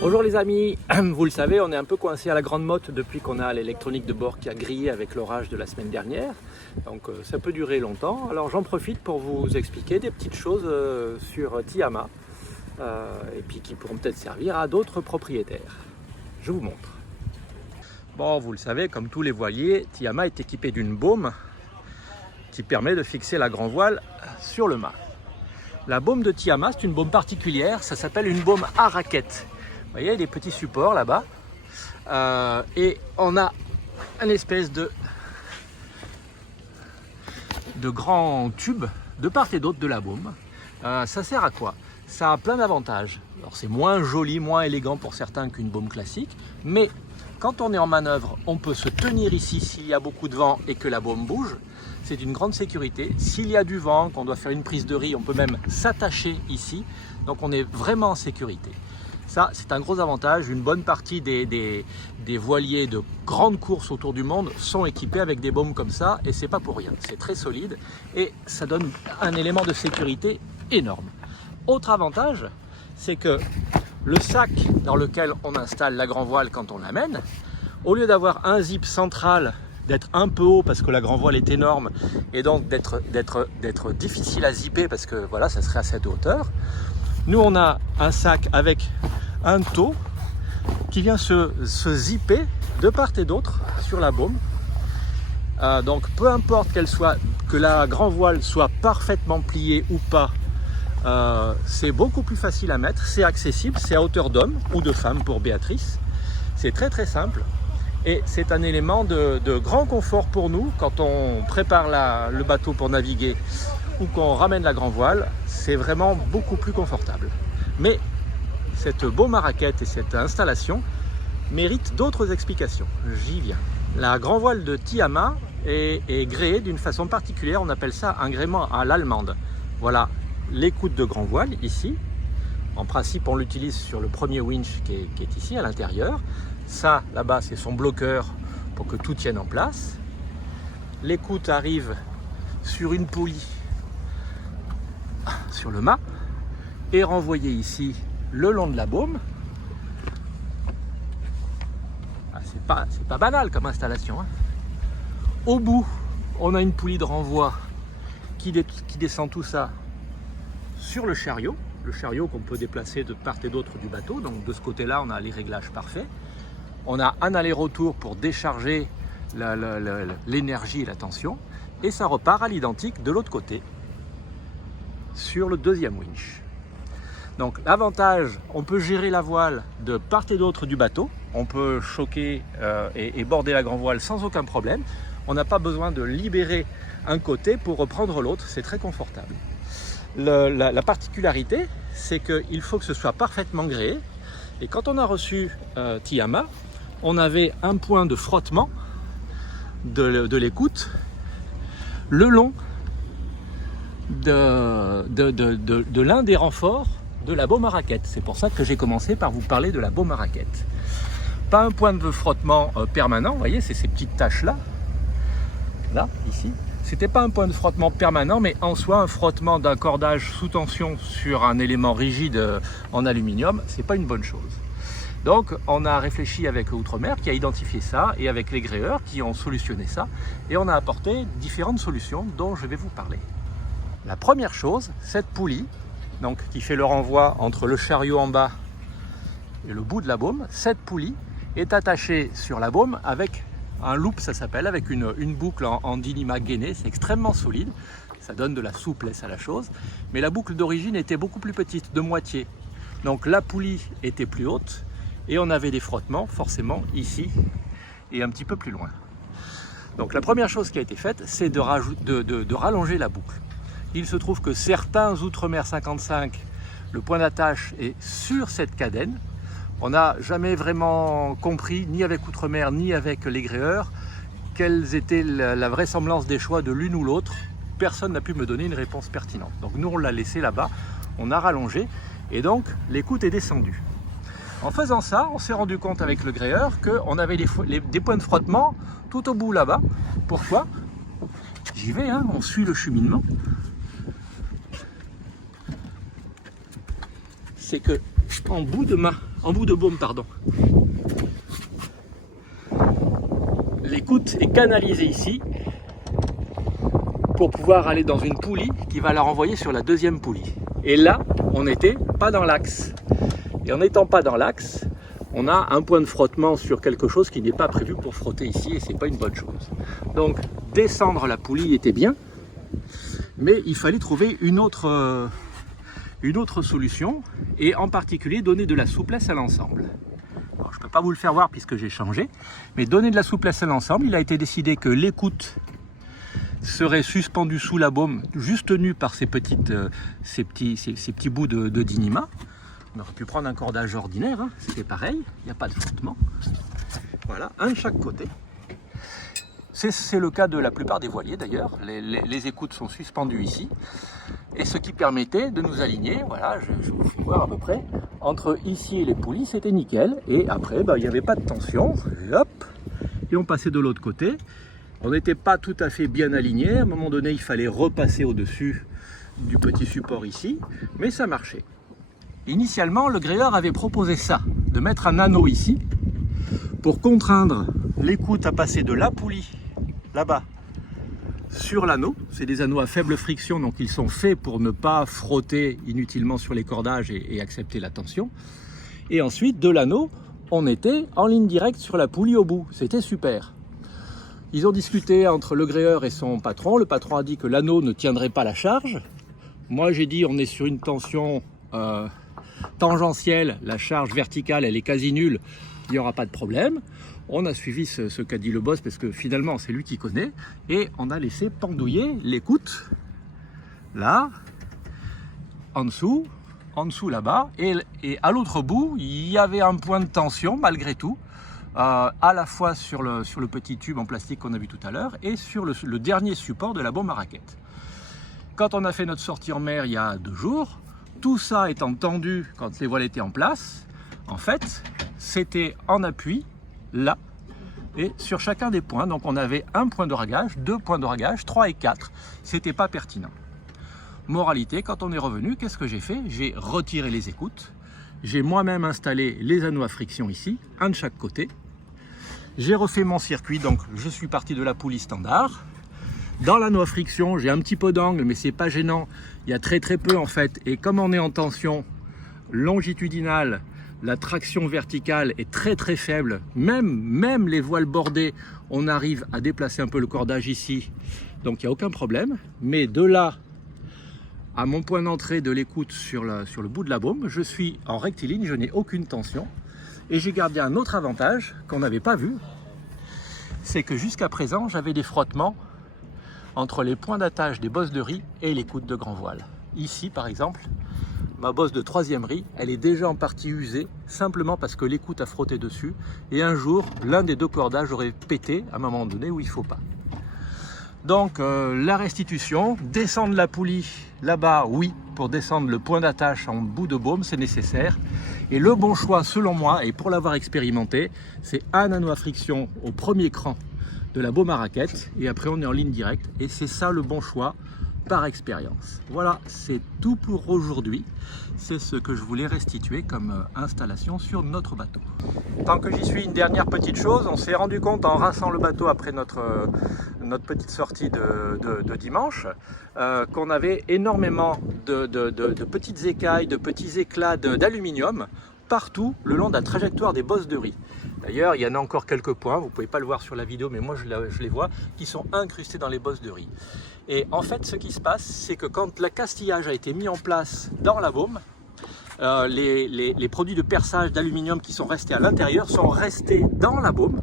Bonjour les amis, vous le savez, on est un peu coincé à la Grande Motte depuis qu'on a l'électronique de bord qui a grillé avec l'orage de la semaine dernière. Donc ça peut durer longtemps. Alors j'en profite pour vous expliquer des petites choses sur Tiama et puis qui pourront peut-être servir à d'autres propriétaires. Je vous montre. Bon, vous le savez, comme tous les voiliers, Tiama est équipé d'une baume qui permet de fixer la grand voile sur le mât. La baume de Tiama, c'est une baume particulière, ça s'appelle une baume à raquette. Vous voyez les petits supports là-bas, et on a une espèce de grand tube de part et d'autre de la baume. Ça sert à quoi? Ça a plein d'avantages. Alors c'est moins joli, moins élégant pour certains qu'une baume classique, mais quand on est en manœuvre, on peut se tenir ici s'il y a beaucoup de vent et que la baume bouge. C'est une grande sécurité. S'il y a du vent, qu'on doit faire une prise de riz, on peut même s'attacher ici. Donc on est vraiment en sécurité. Ça, c'est un gros avantage. Une bonne partie des voiliers de grandes courses autour du monde sont équipés avec des baumes comme ça, et c'est pas pour rien. C'est très solide et ça donne un élément de sécurité énorme. Autre avantage, c'est que le sac dans lequel on installe la grand voile quand on l'amène, au lieu d'avoir un zip central, d'être un peu haut parce que la grand voile est énorme et donc d'être difficile à zipper parce que voilà, ça serait à cette hauteur, nous on a un sac avec un taux qui vient se zipper de part et d'autre sur la baume. Donc peu importe que la grand voile soit parfaitement pliée ou pas, c'est beaucoup plus facile à mettre, c'est accessible, c'est à hauteur d'homme ou de femme pour Béatrice. C'est très très simple et c'est un élément de grand confort pour nous quand on prépare le bateau pour naviguer ou qu'on ramène la grand voile. C'est vraiment beaucoup plus confortable. Mais cette baume à raquette et cette installation méritent d'autres explications. J'y viens. La grand voile de Tiama est gréée d'une façon particulière. On appelle ça un gréement à l'allemande. Voilà l'écoute de grand voile ici. En principe, on l'utilise sur le premier winch qui est ici à l'intérieur. Ça, là-bas, c'est son bloqueur pour que tout tienne en place. L'écoute arrive sur une poulie sur le mât et renvoyée ici le long de la baume. C'est pas banal comme installation, hein. Au bout, on a une poulie de renvoi qui descend tout ça sur le chariot qu'on peut déplacer de part et d'autre du bateau. Donc de ce côté-là, on a les réglages parfaits. On a un aller-retour pour décharger l'énergie et la tension. Et ça repart à l'identique de l'autre côté, sur le deuxième winch. Donc l'avantage, on peut gérer la voile de part et d'autre du bateau. On peut choquer et border la grand voile sans aucun problème. On n'a pas besoin de libérer un côté pour reprendre l'autre. C'est très confortable. La particularité, c'est qu'il faut que ce soit parfaitement gréé. Et quand on a reçu Tiama, on avait un point de frottement de l'écoute le long de l'un des renforts de la baume à raquette. C'est pour ça que j'ai commencé par vous parler de la baume à raquette. Pas un point de frottement permanent, vous voyez, c'est ces petites taches là, ici. C'était pas un point de frottement permanent, mais en soi un frottement d'un cordage sous tension sur un élément rigide en aluminium, c'est pas une bonne chose. Donc on a réfléchi avec Outremer qui a identifié ça et avec les gréeurs qui ont solutionné ça, et on a apporté différentes solutions dont je vais vous parler. La première chose, cette poulie donc, qui fait le renvoi entre le chariot en bas et le bout de la baume, cette poulie est attachée sur la baume avec un loop, ça s'appelle, avec une boucle en Dyneema gainé. C'est extrêmement solide, ça donne de la souplesse à la chose, mais la boucle d'origine était beaucoup plus petite, de moitié. Donc la poulie était plus haute et on avait des frottements forcément ici et un petit peu plus loin. Donc la première chose qui a été faite, c'est de rallonger la boucle. Il se trouve que certains Outremer 55, le point d'attache est sur cette cadène. On n'a jamais vraiment compris, ni avec Outremer, ni avec les gréeurs, quelle était la vraisemblance des choix de l'une ou l'autre. Personne n'a pu me donner une réponse pertinente. Donc nous, on l'a laissé là-bas, on a rallongé, et donc l'écoute est descendue. En faisant ça, on s'est rendu compte avec le gréeur qu'on avait des points de frottement tout au bout là-bas. Pourquoi? J'y vais, hein, on suit le cheminement. C'est que en bout de mât, en bout de baume, pardon. L'écoute est canalisée ici pour pouvoir aller dans une poulie qui va la renvoyer sur la deuxième poulie. Et là, on n'était pas dans l'axe. Et en n'étant pas dans l'axe, on a un point de frottement sur quelque chose qui n'est pas prévu pour frotter ici et c'est pas une bonne chose. Donc descendre la poulie était bien, mais il fallait trouver une autre solution et en particulier donner de la souplesse à l'ensemble. Alors, je ne peux pas vous le faire voir puisque j'ai changé, mais donner de la souplesse à l'ensemble, il a été décidé que l'écoute serait suspendue sous la baume, juste tenue par ces petits bouts de Dyneema. On aurait pu prendre un cordage ordinaire, hein, c'était pareil, il n'y a pas de frottement. Voilà, un de chaque côté. C'est le cas de la plupart des voiliers d'ailleurs, les écoutes sont suspendues ici, et ce qui permettait de nous aligner, voilà, je vous fais voir à peu près, entre ici et les poulies, c'était nickel, et après, il n'y avait pas de tension, et hop, et on passait de l'autre côté. On n'était pas tout à fait bien aligné, à un moment donné, il fallait repasser au-dessus du petit support ici, mais ça marchait. Initialement, le gréeur avait proposé ça, de mettre un anneau ici, pour contraindre l'écoute à passer de la poulie, là-bas, sur l'anneau. C'est des anneaux à faible friction, donc ils sont faits pour ne pas frotter inutilement sur les cordages et accepter la tension. Et ensuite, de l'anneau, on était en ligne directe sur la poulie au bout. C'était super. Ils ont discuté entre le gréeur et son patron. Le patron a dit que l'anneau ne tiendrait pas la charge. Moi, j'ai dit on est sur une tension tangentielle. La charge verticale, elle est quasi nulle. Il n'y aura pas de problème. On a suivi ce qu'a dit le boss parce que finalement c'est lui qui connaît et on a laissé pendouiller l'écoute là, en dessous là-bas et à l'autre bout il y avait un point de tension malgré tout, à la fois sur le petit tube en plastique qu'on a vu tout à l'heure et sur le dernier support de la baume à raquette. Quand on a fait notre sortie en mer il y a 2 jours, tout ça étant tendu quand les voiles étaient en place, en fait c'était en appui là et sur chacun des points, donc on avait un point de ragage, 2 points de ragage, 3 et 4, c'était pas pertinent. Moralité, quand on est revenu, qu'est-ce que j'ai fait? J'ai retiré les écoutes, j'ai moi-même installé les anneaux à friction ici, un de chaque côté, j'ai refait mon circuit, donc je suis parti de la poulie standard. Dans l'anneau à friction, j'ai un petit peu d'angle, mais c'est pas gênant, il y a très peu en fait, et comme on est en tension longitudinale, la traction verticale est très faible, même les voiles bordées, on arrive à déplacer un peu le cordage ici, donc il n'y a aucun problème. Mais de là à mon point d'entrée de l'écoute sur le bout de la baume, je suis en rectiligne, je n'ai aucune tension. Et j'ai gardé un autre avantage qu'on n'avait pas vu, c'est que jusqu'à présent, j'avais des frottements entre les points d'attache des bosses de riz et l'écoute de grand voile. Ici par exemple, ma bosse de 3e riz, elle est déjà en partie usée, simplement parce que l'écoute a frotté dessus, et un jour, l'un des 2 cordages aurait pété à un moment donné où il ne faut pas. Donc la restitution, descendre la poulie là-bas, oui, pour descendre le point d'attache en bout de baume, c'est nécessaire. Et le bon choix, selon moi, et pour l'avoir expérimenté, c'est un anneau à friction au premier cran de la baume à raquette, et après on est en ligne directe, et c'est ça le bon choix par expérience. Voilà, c'est tout pour aujourd'hui. C'est ce que je voulais restituer comme installation sur notre bateau. Tant que j'y suis, une dernière petite chose, on s'est rendu compte en rinçant le bateau après notre petite sortie de dimanche, qu'on avait énormément de petites écailles, de petits éclats d'aluminium partout le long de la trajectoire des bosses de riz. D'ailleurs, il y en a encore quelques points, vous ne pouvez pas le voir sur la vidéo, mais moi je les vois, qui sont incrustés dans les bosses de riz. Et en fait, ce qui se passe, c'est que quand l'accastillage a été mis en place dans la baume, les produits de perçage d'aluminium qui sont restés à l'intérieur sont restés dans la baume.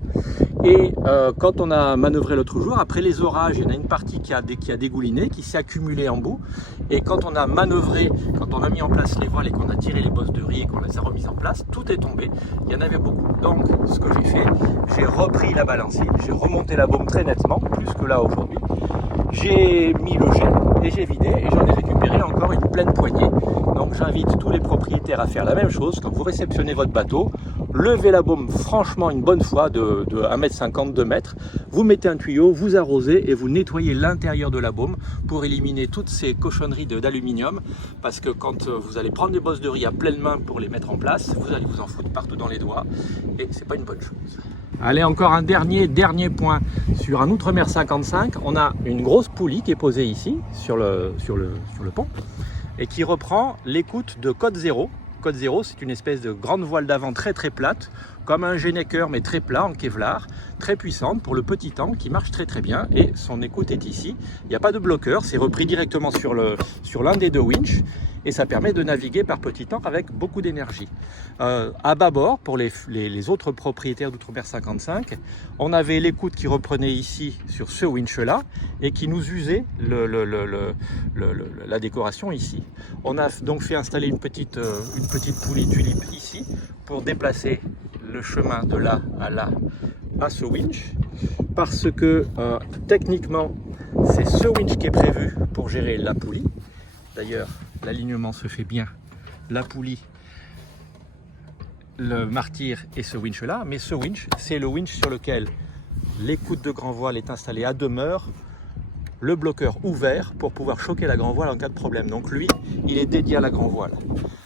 Et quand on a manœuvré l'autre jour, après les orages, il y en a une partie qui a dégouliné, qui s'est accumulée en bout. Et quand on a manœuvré, quand on a mis en place les voiles et qu'on a tiré les bosses de riz et qu'on les a remises en place, tout est tombé. Il y en avait beaucoup. Donc, ce que j'ai fait, j'ai repris la balancine, j'ai remonté la baume très nettement, plus que là aujourd'hui. J'ai mis le jet et j'ai vidé et j'en ai récupéré encore une pleine poignée. Donc Donc j'invite tous les propriétaires à faire la même chose. Quand vous réceptionnez votre bateau, levez la baume franchement une bonne fois de 1,50 m, 2 m. Vous mettez un tuyau, vous arrosez et vous nettoyez l'intérieur de la baume pour éliminer toutes ces cochonneries d'aluminium. Parce que quand vous allez prendre des bosses de riz à pleine main pour les mettre en place, vous allez vous en foutre partout dans les doigts et c'est pas une bonne chose. Allez, encore un dernier point. Sur un Outremer 55, on a une grosse poulie qui est posée ici sur le pont et qui reprend l'écoute de Code Zéro. Code Zéro, c'est une espèce de grande voile d'avant très plate, comme un Genneker mais très plat en Kevlar, très puissante pour le petit temps, qui marche très bien, et son écoute est ici. Il n'y a pas de bloqueur, c'est repris directement sur l'un des deux winches et ça permet de naviguer par petit temps avec beaucoup d'énergie. À bâbord, pour les autres propriétaires d'Outremer 55, on avait l'écoute qui reprenait ici sur ce winch là et qui nous usait la décoration ici. On a donc fait installer une petite poulie tulipe ici pour déplacer le chemin de là à ce winch, parce que techniquement c'est ce winch qui est prévu pour gérer la poulie. D'ailleurs, l'alignement se fait bien, la poulie, le martyr et ce winch là, mais ce winch, c'est le winch sur lequel l'écoute de grand voile est installée à demeure, le bloqueur ouvert pour pouvoir choquer la grand voile en cas de problème. Donc lui, il est dédié à la grand voile.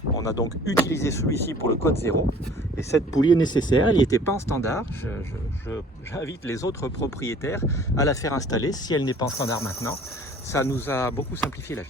On a donc utilisé celui-ci pour le Code Zéro et cette poulie est nécessaire, elle n'y était pas en standard. J'invite les autres propriétaires à la faire installer si elle n'est pas en standard maintenant. Ça nous a beaucoup simplifié la vie.